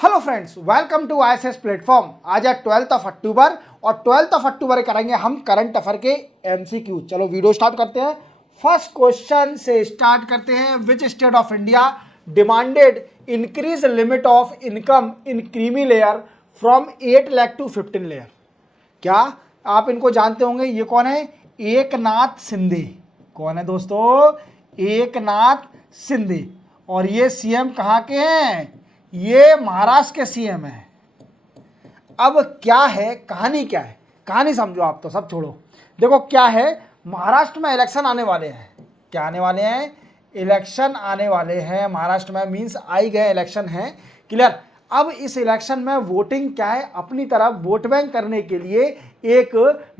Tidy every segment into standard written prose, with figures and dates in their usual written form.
Hello friends, welcome to ISS platform. आज है 12 अक्टूबर और 12 अक्टूबर करेंगे हम करंट अफेयर के एमसीक्यू। चलो वीडियो स्टार्ट करते हैं। फर्स्ट क्वेश्चन से स्टार्ट करते हैं। Which state of India demanded increase limit of income in creamy layer from 8 lakh to 15 layer. क्या आप इनको जानते होंगे? ये कौन है? एकनाथ शिंदे। कौन है दोस्तों? एकनाथ शिंदे। और ये सीएम कहाँ के हैं? ये महाराष्ट्र के सीएम है। अब क्या है कहानी? क्या है कहानी? समझो, आप तो सब छोड़ो। देखो क्या है, महाराष्ट्र में इलेक्शन आने वाले हैं। क्या आने वाले हैं? इलेक्शन आने वाले हैं महाराष्ट्र में। मींस आई गए इलेक्शन है। क्लियर? अब इस इलेक्शन में वोटिंग क्या है, अपनी तरफ वोट बैंक करने के लिए एक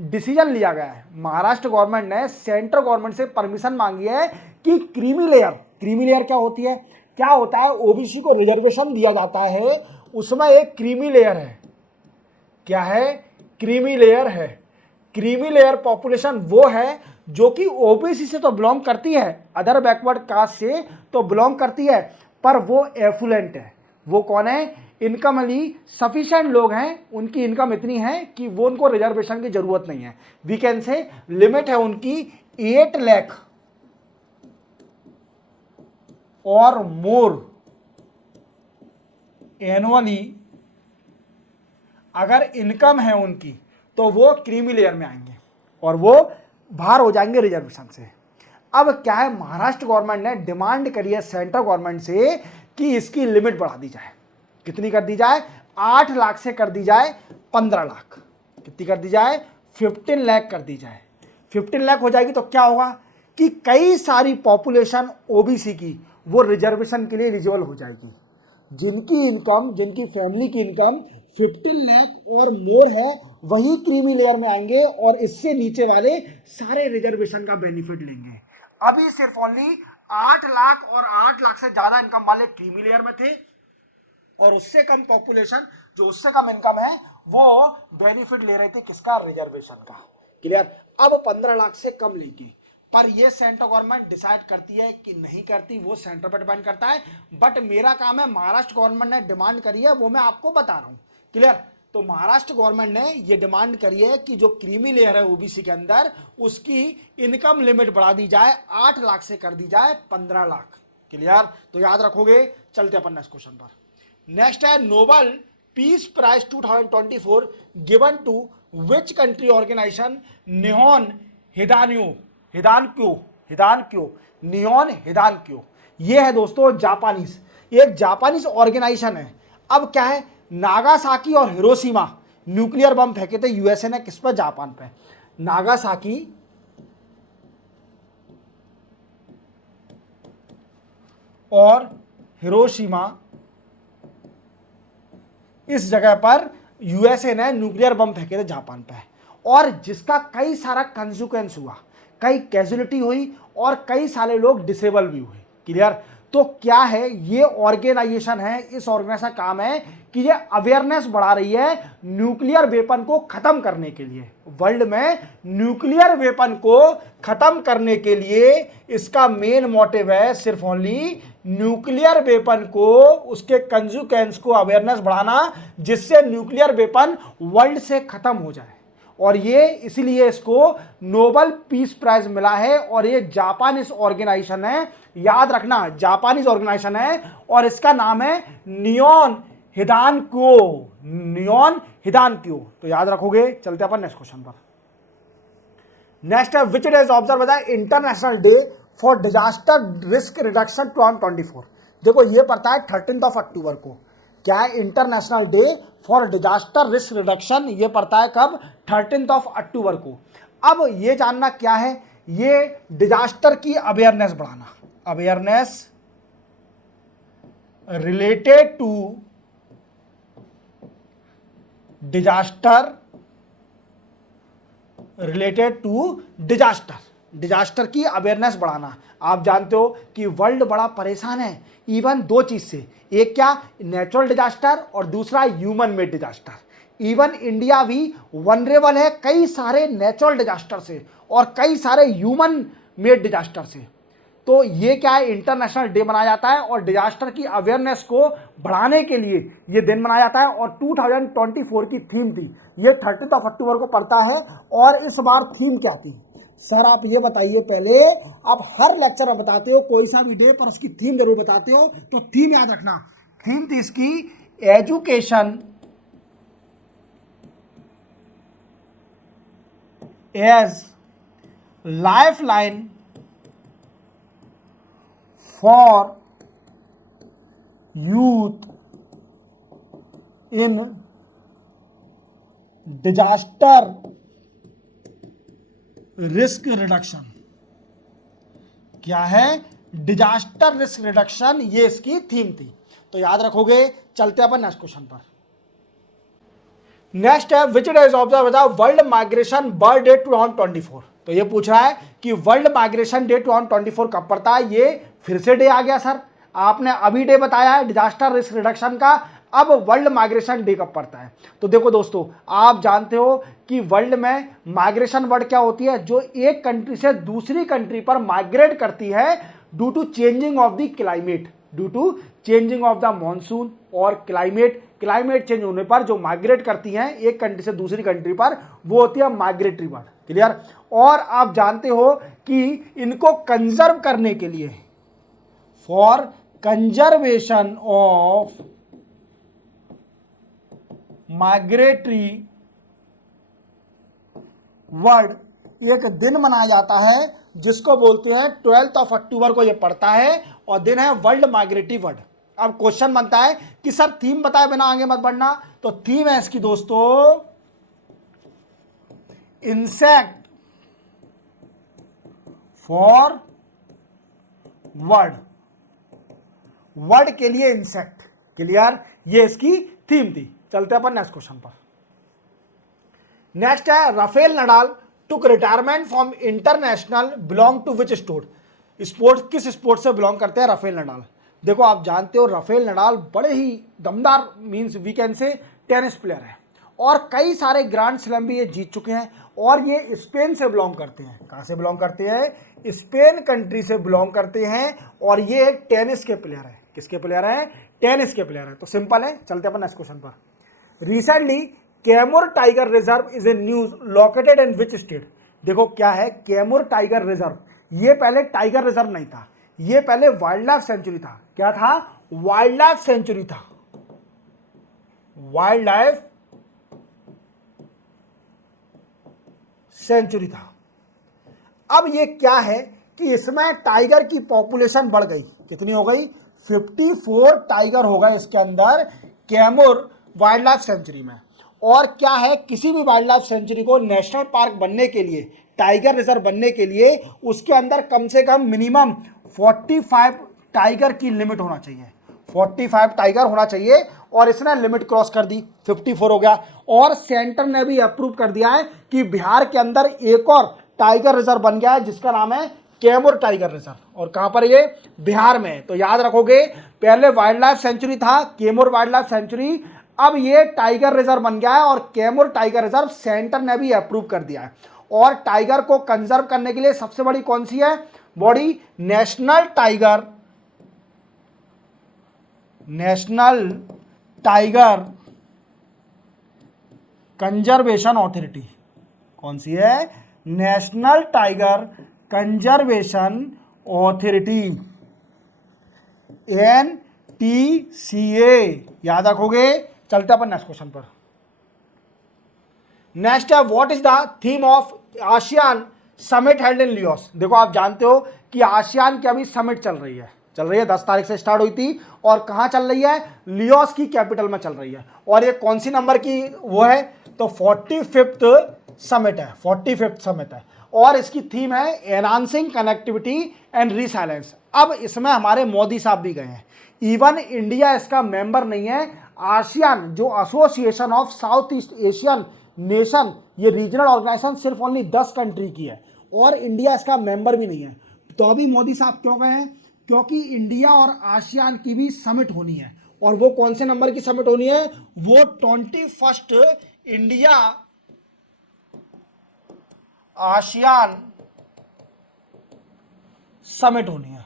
डिसीजन लिया गया है। महाराष्ट्र गवर्नमेंट ने सेंट्रल गवर्नमेंट से परमिशन मांगी है कि क्रीमी लेयर क्या होती है? क्या होता है, ओबीसी को रिजर्वेशन दिया जाता है, उसमें एक क्रीमी लेयर है। क्या है? क्रीमी लेयर है। क्रीमी लेयर पॉपुलेशन वो है जो कि ओबीसी से तो बिलोंग करती है, अदर बैकवर्ड कास्ट से तो बिलोंग करती है, पर वो एफुलेंट है। वो कौन है? इनकमली सफिशिएंट लोग हैं, उनकी इनकम इतनी है कि वो उनको रिजर्वेशन की जरूरत नहीं है। वी कैन से लिमिट है उनकी 8 लाख और मोर एनुअली। अगर इनकम है उनकी तो वो क्रीमी लेयर में आएंगे और वो बाहर हो जाएंगे रिजर्वेशन से। अब क्या है, महाराष्ट्र गवर्नमेंट ने डिमांड करी है सेंट्रल गवर्नमेंट से कि इसकी लिमिट बढ़ा दी जाए। कितनी कर दी जाए? 8 लाख से कर दी जाए 15 लाख। कितनी कर दी जाए? 15 लाख कर दी जाए। 15 लाख हो जाएगी तो क्या होगा कि कई सारी पॉपुलेशन ओबीसी की वो रिजर्वेशन के लिए एलिजिबल हो जाएगी। जिनकी इनकम, जिनकी फैमिली की इनकम 15 लाख और मोर है, वही क्रीमी लेयर में आएंगे और इससे नीचे वाले सारे रिजर्वेशन का बेनिफिट लेंगे। अभी सिर्फ ओनली 8 लाख और 8 लाख से ज्यादा इनकम वाले क्रीमी लेयर में थे और उससे कम पॉपुलेशन, जो उससे कम इनकम है, वो बेनिफिट ले रहे थे किसका? रिजर्वेशन का। क्लियर? अब 15 लाख से कम लेंगे, पर ये सेंट्रल गवर्नमेंट डिसाइड करती है कि नहीं करती, वो सेंटर पर डिपेंड करता है। बट मेरा काम है, महाराष्ट्र गवर्नमेंट ने डिमांड करी है वो मैं आपको बता रहा हूं। क्लियर? तो महाराष्ट्र गवर्नमेंट ने ये डिमांड करी है कि जो क्रीमी लेयर है ओबीसी के अंदर, उसकी इनकम लिमिट बढ़ा दी जाए, 8 लाख से कर दी जाए 15 लाख। क्लियर? तो याद रखोगे। चलते अपन नेक्स्ट क्वेश्चन पर। नेक्स्ट है, Nobel peace prize 2024 given to which country organisation? Nihon Hidankyo Nihon Hidankyo. ये है दोस्तों जापानीज, एक जापानीज ऑर्गेनाइजेशन है। अब क्या है, नागासाकी और हिरोशिमा न्यूक्लियर बम फेंके थे यूएसए ने। किस पर? जापान पे। नागासाकी और हिरोशिमा, इस जगह पर यूएसए ने न्यूक्लियर बम फेंके थे जापान पे, और जिसका कई सारा कंसिक्वेंस हुआ, कई कैजुअलिटी हुई और कई सारे लोग डिसेबल भी हुए। क्लियर? तो क्या है, ये ऑर्गेनाइजेशन है, इस ऑर्गेनाइजेशन का काम है कि ये अवेयरनेस बढ़ा रही है न्यूक्लियर वेपन को खत्म करने के लिए। वर्ल्ड में न्यूक्लियर वेपन को खत्म करने के लिए इसका मेन मोटिव है सिर्फ ओनली न्यूक्लियर वेपन को, उसके कंसिक्वेंस को अवेयरनेस बढ़ाना, जिससे न्यूक्लियर वेपन वर्ल्ड से खत्म हो जाए। और ये इसलिए इसको नोबल पीस प्राइज मिला है। और ये जापानीज ऑर्गेनाइजेशन है, याद रखना, जापानीज ऑर्गेनाइजेशन है और इसका नाम है नियोन हिदानक्यो। तो याद रखोगे। चलते अपन नेक्स्ट क्वेश्चन पर। नेक्स्ट है, which day is observe by international day for disaster risk reduction 2024। देखो ये पड़ता है 13 अक्टूबर को। क्या है? International day for disaster risk reduction. ये पड़ता है कब? 13 अक्टूबर को। अब ये जानना क्या है, ये डिजास्टर की अवेयरनेस बढ़ाना, अवेयरनेस रिलेटेड टू डिजास्टर की अवेयरनेस बढ़ाना। आप जानते हो कि वर्ल्ड बड़ा परेशान है इवन दो चीज से, एक क्या? नेचुरल डिजास्टर और दूसरा human made disaster. Even India भी वनरेबल है कई सारे नेचुरल डिजास्टर से और कई सारे ह्यूमन मेड डिजास्टर से। तो ये क्या है, इंटरनेशनल डे मनाया जाता है और डिजास्टर की अवेयरनेस को बढ़ाने के लिए ये दिन मनाया जाता है। और 2024 की थीम थी, ये 30 अक्टूबर को पड़ता है। और इस बार थीम क्या थी सर, आप ये बताइए पहले। आप हर लेक्चर में बताते हो कोई सा भी डे पर उसकी थीम जरूर बताते हो, तो थीम याद रखना। थीम थी इसकी education as lifeline for youth in disaster risk reduction. क्या है, डिजास्टर रिस्क रिडक्शन, ये इसकी थीम थी। तो याद रखोगे। चलते अपन नेक्स्ट क्वेश्चन पर। नेक्स्ट है which day is observe world migration bird day 2024। तो ये पूछ रहा है कि वर्ल्ड माइग्रेशन डे 2024 कब पड़ता है। ये फिर से डे आ गया सर, आपने अभी डे बताया है डिजास्टर रिस्क रिडक्शन का, अब वर्ल्ड माइग्रेशन डे कब पड़ता है। तो देखो दोस्तों, आप जानते हो कि वर्ल्ड में माइग्रेशन वर्ड क्या होती है, जो एक कंट्री से दूसरी कंट्री पर माइग्रेट करती है due to changing of the climate, due to changing of the monsoon और क्लाइमेट चेंज होने पर जो माइग्रेट करती हैं एक कंट्री से दूसरी कंट्री पर, वो होती है माइग्रेटरी बर्ड। क्लियर। और आप जानते हो कि इनको कंजर्व करने के लिए, for conservation of migratory word एक दिन मनाया जाता है जिसको बोलते हैं 12 अक्टूबर को ये पड़ता है और दिन है वर्ल्ड माइग्रेटरी वर्ड। अब क्वेश्चन बनता है कि सर थीम बताए बिना आगे मत बढ़ना, तो थीम है इसकी दोस्तों इंसेक्ट फॉर वर्ड, वर्ड के लिए इंसेक्ट। क्लियर, ये इसकी थीम थी। चलते हैं अपन नेक्स्ट क्वेश्चन पर। नेक्स्ट है Rafael Nadal took retirement from international belong to which sports, किस स्पोर्ट्स से बिलोंग करते हैं राफेल नडाल। देखो आप जानते हो राफेल नडाल बड़े ही दमदार मींस वीकेंड से टेनिस प्लेयर है और कई सारे ग्रैंड स्लैम भी ये जीत चुके हैं और ये स्पेन से बिलोंग करते हैं। कहाँ से बिलोंग करते हैं, स्पेन कंट्री से बिलोंग करते हैं और ये एक टेनिस के प्लेयर है। किसके प्लेयर है, टेनिस के प्लेयर है। तो सिंपल है, चलते अपन नेक्स्ट क्वेश्चन पर। Recently Kaimur tiger reserve is a news located in which state. देखो क्या है कैमूर टाइगर रिजर्व, ये पहले टाइगर रिजर्व नहीं था, ये पहले वाइल्ड लाइफ सेंचुरी था। क्या था, वाइल्ड लाइफ सेंचुरी था, वाइल्ड लाइफ सेंचुरी था। अब ये क्या है कि इसमें टाइगर की पॉपुलेशन बढ़ गई, कितनी हो गई, 54 टाइगर हो गए इसके अंदर कैमूर वाइल्ड लाइफ सेंचुरी में। और क्या है, किसी भी वाइल्ड लाइफ सेंचुरी को नेशनल पार्क बनने के लिए, टाइगर रिजर्व बनने के लिए उसके अंदर कम से कम मिनिमम 45 टाइगर की लिमिट होना चाहिए, 45 टाइगर होना चाहिए और इसने लिमिट क्रॉस कर दी, 54 हो गया। और सेंटर ने भी अप्रूव कर दिया है कि बिहार के अंदर एक और टाइगर रिजर्व बन गया है जिसका नाम है कैमूर टाइगर रिजर्व। और कहां पर ये, बिहार में। तो याद रखोगे पहले वाइल्ड लाइफ सेंचुरी था कैमूर वाइल्ड लाइफ सेंचुरी, अब ये टाइगर रिजर्व बन गया है और कैमूर टाइगर रिजर्व सेंटर ने भी अप्रूव कर दिया है। और टाइगर को कंजर्व करने के लिए सबसे बड़ी कौन सी है body, national tiger conservation authority. कौन सी है, national tiger conservation authority, NTCA। याद रखोगे। चलते अपन नेक्स्ट क्वेश्चन पर। नेक्स्ट है what is the theme of ASEAN summit held in Leos. देखो आप जानते हो कि आसियान की अभी समिट चल रही है 10 तारीख से स्टार्ट हुई थी और कहां चल रही है, लियोस की कैपिटल में चल रही है। और ये कौन सी नंबर की वो है, तो 45th समिट है, 45th समिट है और इसकी थीम है एनहांसिंग कनेक्टिविटी एंड रिसाइलेंस। अब इसमें हमारे मोदी साहब भी गए हैं, इवन इंडिया इसका मेंबर नहीं है। आसियान जो association of south east Asian nation, ये रीजनल ऑर्गेनाइजेशन सिर्फ ओनली 10 कंट्री की है और इंडिया इसका मेंबर भी नहीं है। तो अभी मोदी साहब क्यों गए हैं, क्योंकि इंडिया और आसियान की भी समिट होनी है। और वो कौन से नंबर की समिट होनी है, वो 21st इंडिया आसियान समिट होनी है।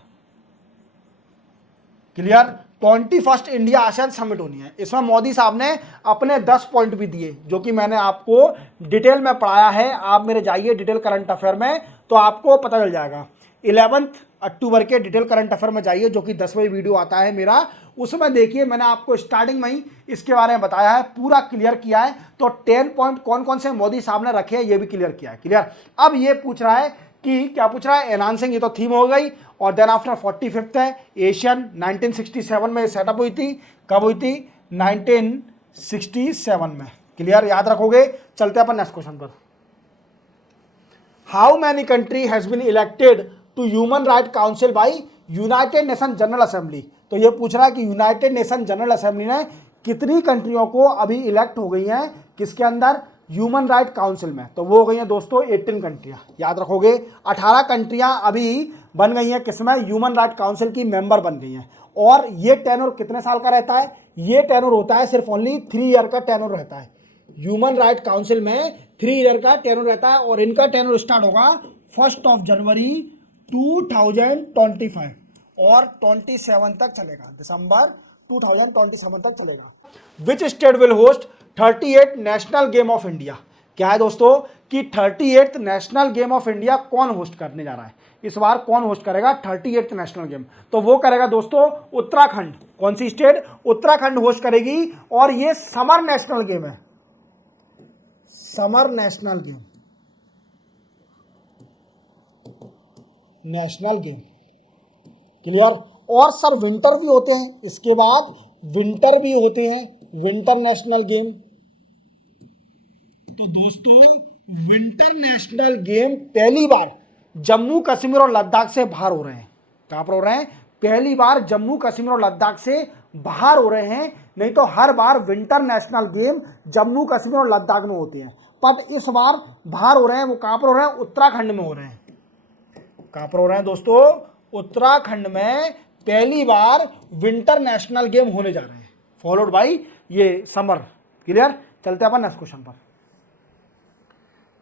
Clear? 21st India ASEAN summit होनी है। इसमें मोदी साहब ने अपने 10 पॉइंट भी दिए जो कि मैंने आपको डिटेल में पढ़ाया है। आप मेरे जाइए डिटेल करंट अफेयर में तो आपको पता चल जाएगा। 11 अक्टूबर के डिटेल करंट अफेयर में जाइए जो कि 10वां वीडियो आता है मेरा, उसमें देखिए मैंने आपको स्टार्टिंग में ही इसके बारे में बताया है, पूरा क्लियर किया है। तो 10 पॉइंट कौन कौन से मोदी साहब ने रखे हैं ये भी क्लियर किया है। क्लियर? अब ये पूछ रहा है कि क्या पूछ रहा है, एनहांसिंग, ये तो थीम हो गई। और देन आफ्टर 45th है एशियन, 1967 में सेटअप हुई थी। कब हुई थी? 1967 में। क्लियर? याद रखोगे। चलते हैं अपन नेक्स्ट क्वेश्चन पर। How many country has been elected to human right council by United Nation General Assembly. तो ये पूछ रहा है कि यूनाइटेड नेशन जनरल असेंबली ने कितनी कंट्रियों को अभी इलेक्ट हो गई हैं, किसके अंदर? ह्यूमन राइट काउंसिल में। तो वो हो गई हैं दोस्तों 18 कंट्रियां। याद रखोगे 18 कंट्रियां अभी बन गई हैं किसमें? ह्यूमन राइट काउंसिल की मेंबर बन गई हैं। और ये टेन्योर कितने साल का रहता है? ये टेन्योर होता है सिर्फ ओनली 3 ईयर का टेन्योर रहता है। ह्यूमन राइट काउंसिल में 3 ईयर का टेन्योर रहता है और इनका टेन्योर स्टार्ट होगा 1 जनवरी 2025 और 27 तक चलेगा, दिसंबर 2027 तक चलेगा। Which state will host 38 national game of India? क्या है दोस्तों कि 38th national game of India कौन होस्ट करने जा रहा है? इस बार कौन होस्ट करेगा 38th नेशनल गेम? तो वो करेगा दोस्तों उत्तराखंड। कौन सी स्टेट? उत्तराखंड होस्ट करेगी। और ये समर नेशनल गेम है, summer national game, national game. Clear? और सर विंटर भी होते हैं, इसके बाद विंटर भी होते हैं, विंटर नेशनल गेम। तो दोस्तों विंटर नेशनल गेम पहली बार जम्मू कश्मीर और लद्दाख से बाहर हो रहे हैं। कहां पर हो रहे हैं? पहली बार जम्मू कश्मीर और लद्दाख से बाहर हो रहे हैं। नहीं तो हर बार winter national game Jammu Kashmir और लद्दाख में होते हैं, बट इस बार बाहर हो रहे हैं। वो कहां पर हो रहे हैं? उत्तराखंड में हो रहे हैं। कहां पर हो रहे हैं दोस्तों? उत्तराखंड में पहली बार विंटर नेशनल गेम होने जा रहे हैं, फॉलोड बाई ये समर। क्लियर? चलते हैं अपन नेक्स्ट क्वेश्चन पर।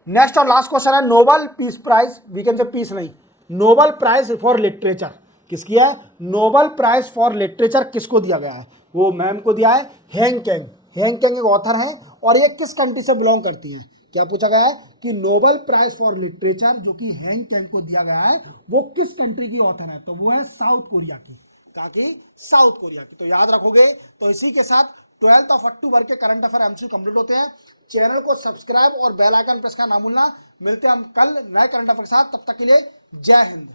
नेक्स्ट और लास्ट क्वेश्चन है Nobel peace prize, we can say peace नहीं, नोबेल प्राइज फॉर लिटरेचर किसकी है? नोबेल प्राइज फॉर लिटरेचर किसको दिया गया है? वो मैम को दिया है हेंग केंग। हेंग केंग एक ऑथर है और ये किस कंट्री से बिलोंग करती हैं? क्या पूछा गया है कि नोबेल प्राइज फॉर लिटरेचर जो कि हेंग केंग को दिया गया है वो किस कंट्री की ऑथर है? तो वो है साउथ कोरिया की। कहा कि साउथ कोरिया की। तो याद रखोगे। तो इसी के साथ 12 अक्टूबर के करंट अफेयर एमसीक्यू कंप्लीट होते हैं। चैनल को सब्सक्राइब और बेल आइकन प्रेस करना ना भूलना। मिलते हैं हम कल नए करंट अफेयर के साथ, तब तक के लिए जय हिंद।